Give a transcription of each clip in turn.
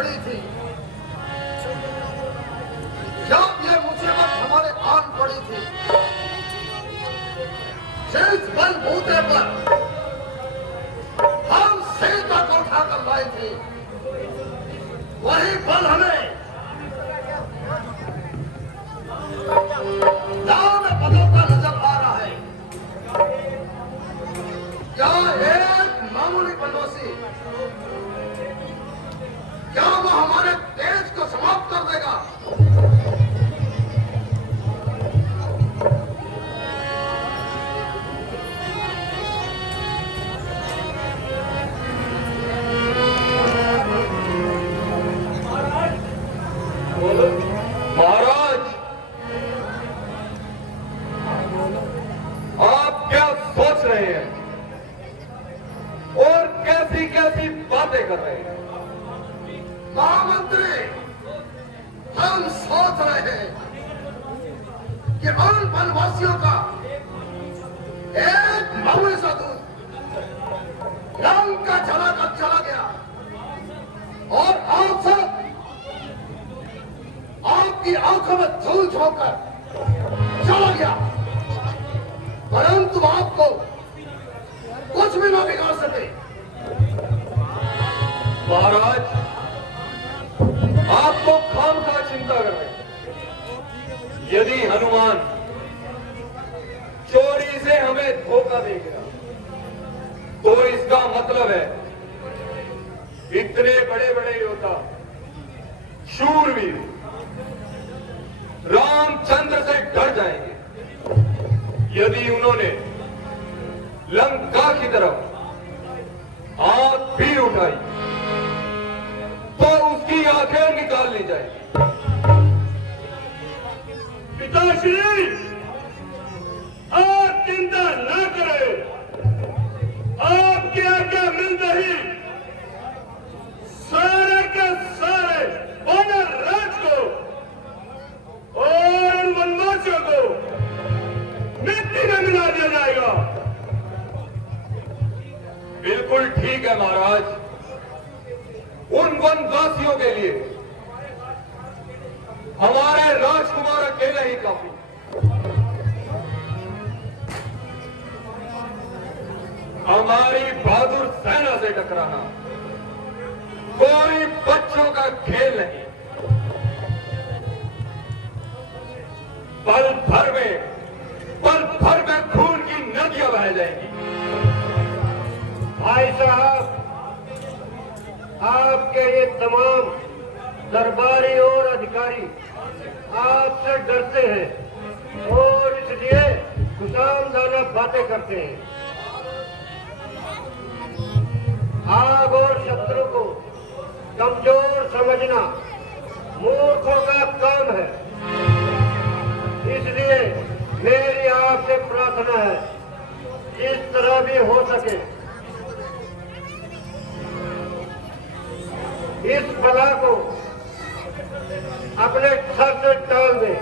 पड़ी थी, जब ये मुसीबत हमारे आन पड़ी थी, जिस बल बूते पर हम सीता को उठाकर लाए थे, वही बल हमें दाव में बदलता नजर आ रहा है। क्या एक मामूली बदमाशी, क्या वो हमारे देश को समाप्त कर देगा? महाराज, आप क्या सोच रहे हैं और कैसी कैसी बातें कर रहे हैं? महामंत्री, हम सोच रहे हैं कि उन वनवासियों का एक मामूली सा दूत लंका चला कर चला गया और आप सब आपकी आंखों में धूल झोंकर चला गया, परंतु आपको कुछ भी ना बिगाड़ सके। महाराज, आप तो खामखा चिंता कर रहे हैं। यदि हनुमान चोरी से हमें धोखा देगा तो इसका मतलब है इतने बड़े बड़े योद्धा, शूरवीर रामचंद्र से डर जाएंगे। यदि उन्होंने लंका की तरफ आंख भी उठाई तो उसकी आंखें निकाल ली जाएगी। पिताश्री, आप चिंता न करें। आपकी आज्ञा मिलते ही सारे के सारे वानर राज को और उन वनवासियों को मिट्टी में मिला दिया जाएगा। बिल्कुल ठीक है महाराज। उन वनवासियों के लिए हमारे राजकुमार अकेले ही काफी। हमारी बहादुर सेना से टकराना कोई बच्चों का खेल नहीं। पल भर में खून की नदियां बह जाएंगी। भाई साहब, आपके ये तमाम दरबारी और अधिकारी आपसे डरते हैं और इसलिए खुशामदाना बातें करते हैं। आग और शत्रु को कमजोर समझना मूर्खों का काम है। इसलिए मेरी आपसे प्रार्थना है, जिस तरह भी हो सके इस बला को अपने सर से टाल दें।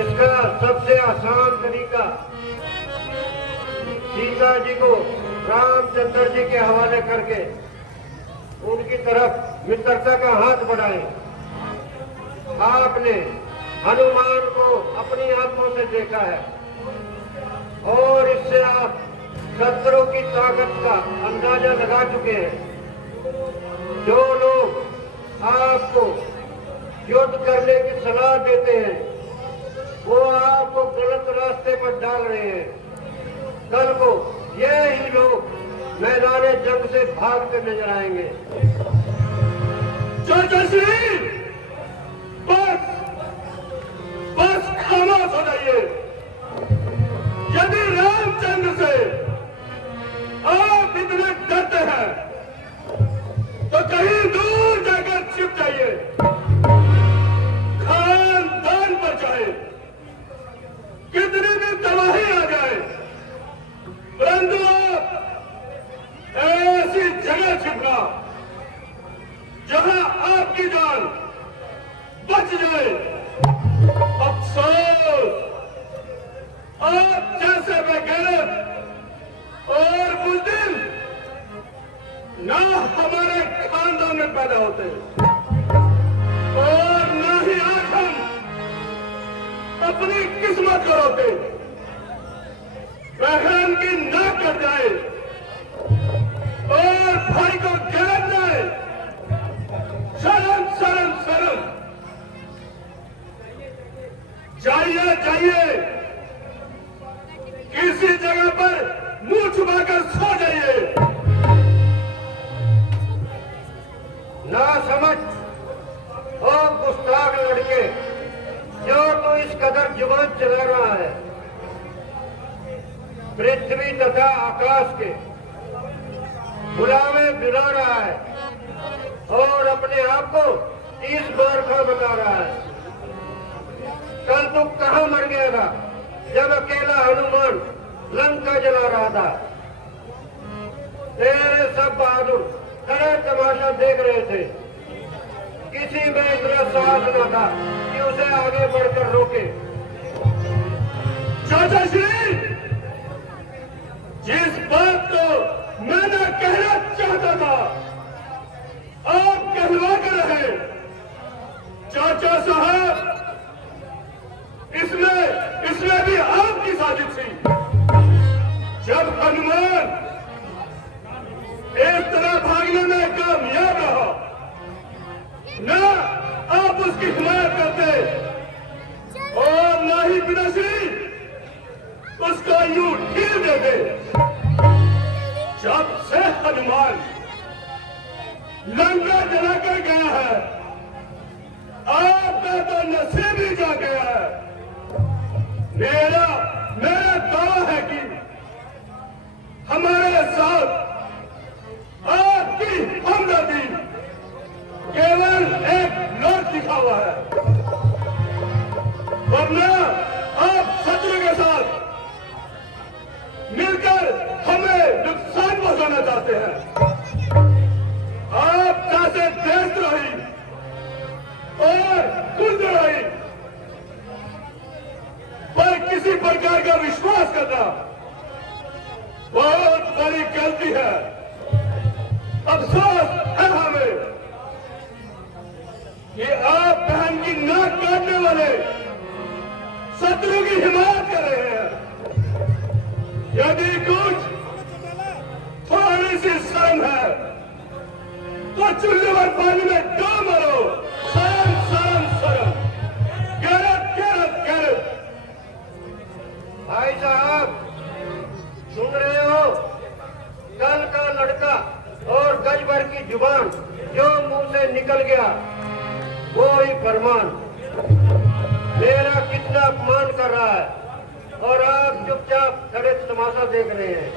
इसका सबसे आसान तरीका सीता जी को रामचंद्र जी के हवाले करके उनकी तरफ मित्रता का हाथ बढ़ाएं। आपने हनुमान को अपनी आंखों से देखा है और इससे आप शत्रु की ताकत का अंदाजा लगा चुके हैं। जो लोग आपको युद्ध करने की सलाह देते हैं वो आपको गलत रास्ते पर डाल रहे हैं। कल को ये ही लोग मैदान जंग से भागते नजर आएंगे। चाचा श्री, बस खामोश हो जाइए। यदि रामचंद्र से आप इतने डरते हैं तो कहीं दूर जाकर छिप जाइए, खानदान पर जाए, कितनी भी तबाही आ जाए, परंतु ऐसी जगह छिपना जहां आपकी जान बच जाए। अफसोस, आप जैसे बेगैरत और बुज़दिल ना हमारे खानदान में पैदा होते और ना ही आज हम अपनी किस्मत को रोते। बहन की नाक कट जाए और भाई को गिर जाए, शर्म शर्म शर्म। जाइए जाइए, किसी जगह पर मुंह छुपाकर सो जाइए। ना समझ और गुस्ताख लड़के, जो तो इस कदर जुबान चला रहा है, पृथ्वी तथा आकाश के बुलावे बुला रहा है और अपने आप को 30 बार का बता रहा है। कल तू कहां मर गया था जब अकेला हनुमान लंका जला रहा था? तेरे सब बहादुर खड़े तमाशा देख रहे थे, किसी में इतना साहस न था कि उसे आगे बढ़कर रोके। चाचा श्री, जिस बात को मैंने कहना चाहता था आप कहलवा कर रहे। चाचा साहब, इसमें भी आपकी साजिश थी। जब हनुमान एक तरह भागने में कामयाब रहा, ना आप उसकी हिमायत करते और ना ही पिताश्री उसको यूं ढील देते। जब से हनुमान लंका जलाकर गया है, आपका तो नसीब ही जा गया है। मेरा दावा है कि हमारे साथ आपकी हमदर्दी केवल एक लोट दिखा हुआ है, वरना आप शत्रु के साथ मिलकर हमें नुकसान पहुंचाना चाहते हैं। आप चाहते देशद्रोही और कुलद्रोही पर किसी प्रकार का विश्वास करना बहुत बड़ी गलती है। अफसोस है हमें कि आप बहन की नाक काटने वाले शत्रु की हिमायत कर रहे हैं। यदि कुछ थोड़ी सी शर्म है तो चुल्लू और पानी में दो मरो। शर्म शर्म शर्म, गैरत गैरत गैरत। भाई साहब, सुन रहे हो? कल का लड़का और गज भर की जुबान जो मुंह से निकल गया वो ही फरमान। मेरा कितना अपमान कर रहा है और आप चुपचाप खड़े तमाशा देख रहे हैं।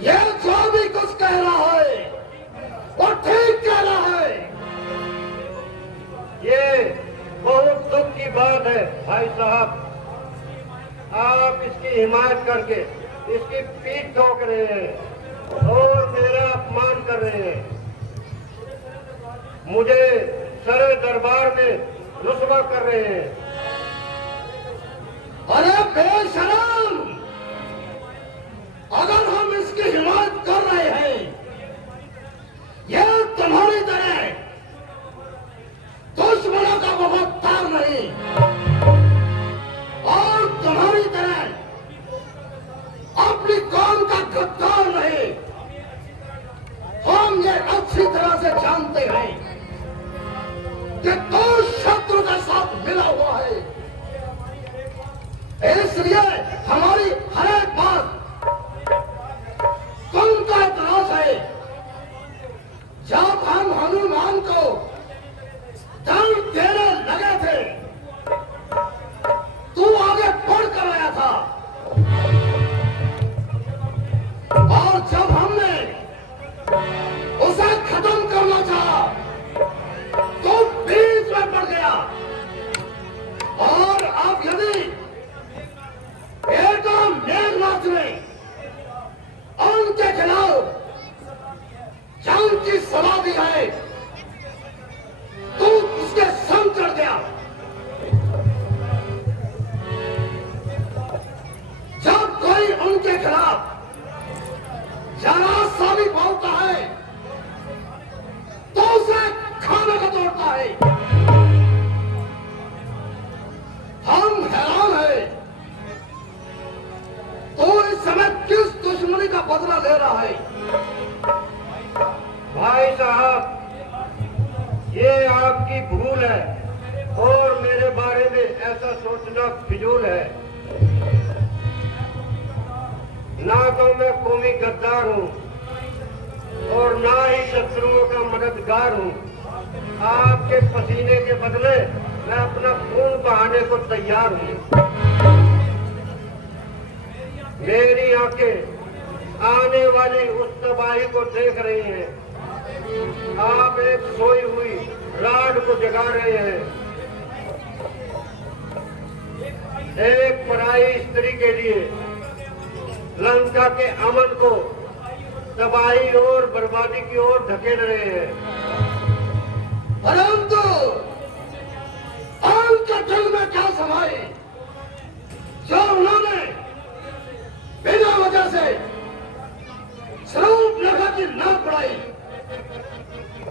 यह जो भी कुछ कह रहा है वो ठीक कह रहा है। ये बहुत दुख की बात है भाई साहब, आप इसकी हिमायत करके इसकी पीठ ठोक रहे हैं और मेरा अपमान कर रहे हैं। मुझे सरे दरबार में रुस्वा कर रहे हैं। अरे बेशरम, अगर हम इसकी हिमायत कर रहे हैं, यह तुम्हारी तरह दुश्मनों का वफादार नहीं और तुम्हारी तरह अपनी कौम का गद्दार नहीं। हम ये अच्छी तरह से जानते हैं कि दो शत्रु के साथ मिला हुआ है, इसलिए हमारी हर एक बात तुमका एतराज है। जब हम हनुमान को दंड देने लगे थे, तू आगे बढ़ कर आया था और जब हमने उसे खत्म करना चाहा तो बीच में पड़ गया। और अब यदि एकदम मेघनाथ ने उनके खिलाफ जंग की सलाह दी है, तू उसके संग चढ़ गया। जब कोई उनके खिलाफ ये आपकी भूल है और मेरे बारे में ऐसा सोचना फिजूल है। ना तो मैं कौमी गद्दार हूँ और ना ही शत्रुओं का मददगार हूँ। आपके पसीने के बदले मैं अपना खून बहाने को तैयार हूँ। मेरी आंखें आने वाली उस तबाही को देख रही हैं। आप एक सोई हुई राड को जगा रहे हैं। एक पराई स्त्री के लिए लंका के अमन को तबाही और बर्बादी की ओर धकेल रहे हैं। परंतु उनके दिल में क्या समाई जो उन्होंने बिना वजह से स्वरूप नखा की नाक पड़ाई।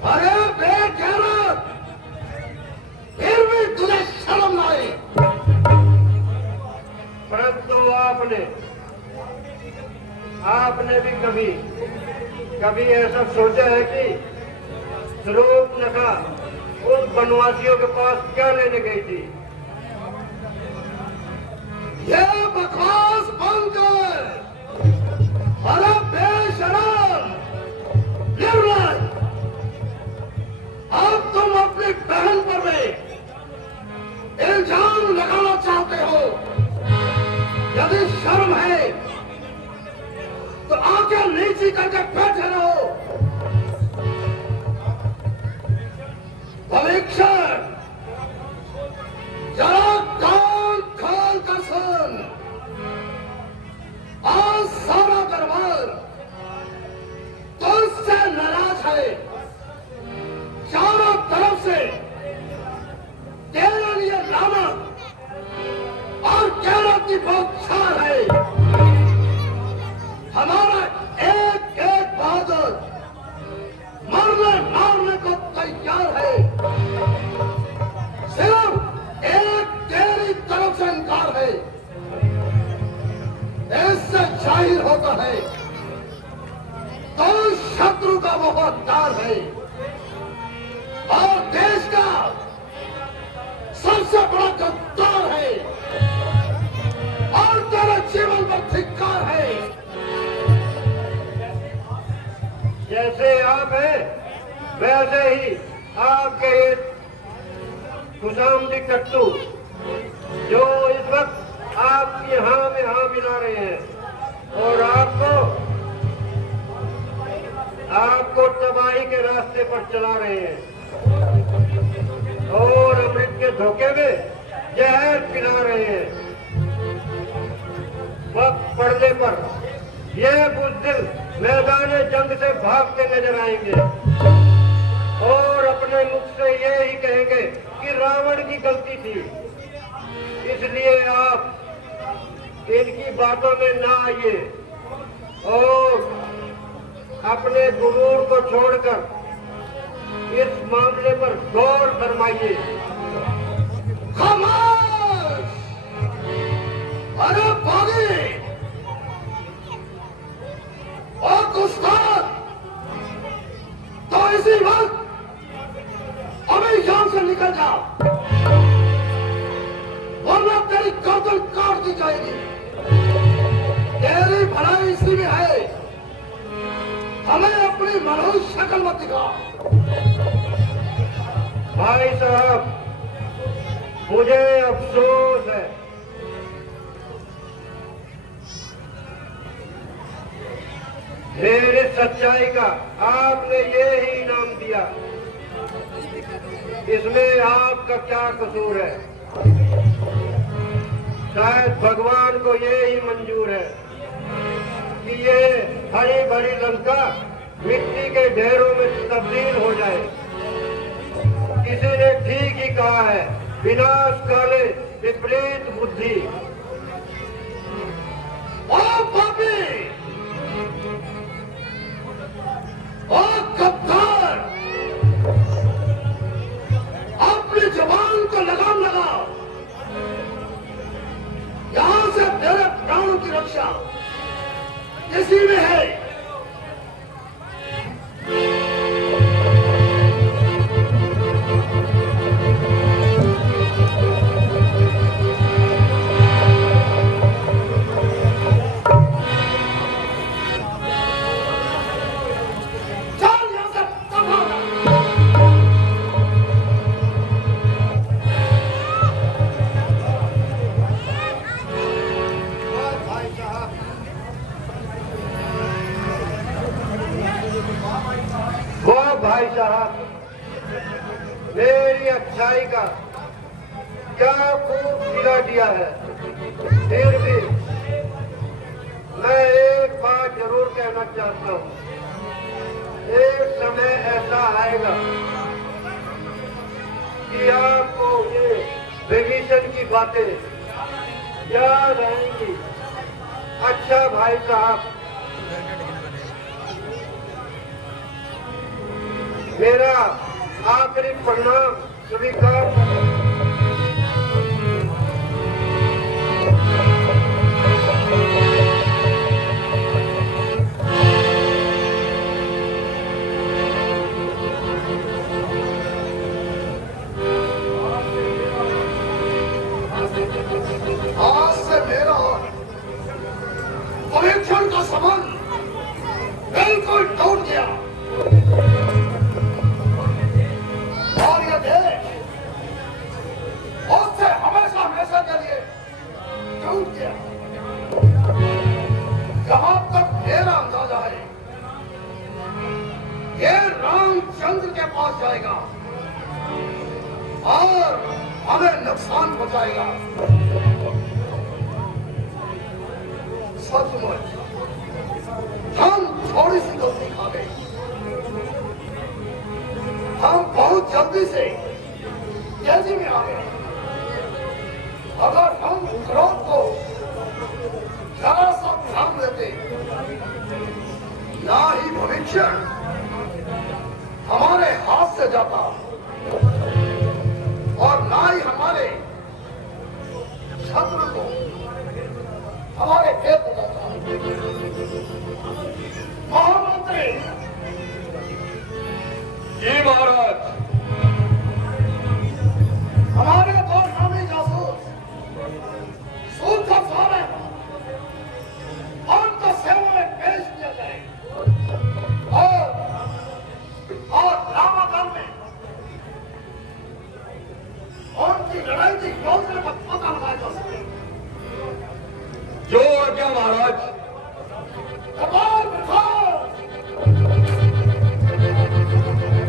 अरे बेगैरत, फिर भी तुझे शर्म न आई। परंतु आपने भी कभी ऐसा सोचा है कि स्वरूप नखा उन वनवासियों के पास क्या लेने गई थी? ये बकवास बंद कर। अरे बेशरम, निर्लज, अब तुम अपनी बहन पर भी इल्जाम लगाना चाहते हो। यदि शर्म है तो आंखें नीची करके बैठे रहो। परीक्षण जरा कान खोल कर सुन। आज सारा दरबार तुझसे नाराज है। चारों तरफ से तेरे लिए लानत और गैरत की बौछार है। हमारा एक एक बहादुर मरने मारने को तैयार है। सिर्फ एक तेरी तरफ से इनकार है। इससे जाहिर होता है तो शत्रु का वफादार है और देश का सबसे बड़ा गद्दार है और तेरे जीवन पर धिक्कार है। जैसे आप हैं वैसे ही आपके ये खुशामदी कट्टू जो इस वक्त आपकी हाँ में हाँ मिला रहे हैं और आपको तबाही के रास्ते पर चला रहे हैं और अमृत के धोखे में जहर पिला रहे हैं। वक्त पड़ने पर यह बुज़दिल मैदान जंग से भागते नजर आएंगे और अपने मुख से ये ही कहेंगे कि रावण की गलती थी। इसलिए आप इनकी बातों में ना आइए और अपने गुरूर को छोड़कर इस मामले पर गौर फरमाइए। खामोश! अरे भागे और गुस्ताख, तो इसी वक्त अभी यहां से निकल जाओ वरना तेरी गर्दन काट दी जाएगी। तेरी भलाई इसी में है। हमें अपनी मनोज शक्ल मत दिखा। भाई साहब, मुझे अफसोस है मेरी सच्चाई का आपने ये ही इनाम दिया। इसमें आपका क्या कसूर है? शायद भगवान को ये ही मंजूर है कि ये हरी भरी लंका मिट्टी के ढेरों में तब्दील हो जाए। किसी ने ठीक ही कहा है, विनाश काले विपरीत बुद्धि। ओ पापी, ओ गद्दार, अपनी जबान को लगाम लगाओ। यहां से तेरे प्राणों की रक्षा इसी में है। भाई साहब, मेरी अच्छाई का क्या खूब सिला दिया है। फिर भी मैं एक बात जरूर कहना चाहता हूँ, एक समय ऐसा आएगा कि आपको ये विभीषण की बातें याद आएंगी। अच्छा भाई साहब, मेरा आखिरी प्रणाम स्वीकार करें। आज से मेरा परीक्षण का संबंध बिल्कुल टूट गया और यह देश उससे हमेशा हमेशा के लिए टूट गया। जहां तक मेरा अंदाजा है, ये रामचंद्र के पास जाएगा और हमें नुकसान पहुंचाएगा। सचमुच हम थोड़ी सी गलती खा गए। हम बहुत जल्दी से तेजी में आ गए। अगर हम क्रोध को जरा सा थाम लेते, ना ही भविष्य हमारे हाथ से जाता और ना ही हमारे शत्रु को हमारे खेत में जाता। महामंत्री जी महाराज, हमारे दो नामी जासूस सूद का सहारा उनको सेवा में पेश किया जाए और रामागढ़ में उनकी लड़ाई की योजना का पता लगाया जा सके। जो आज्ञा महाराज। कमाल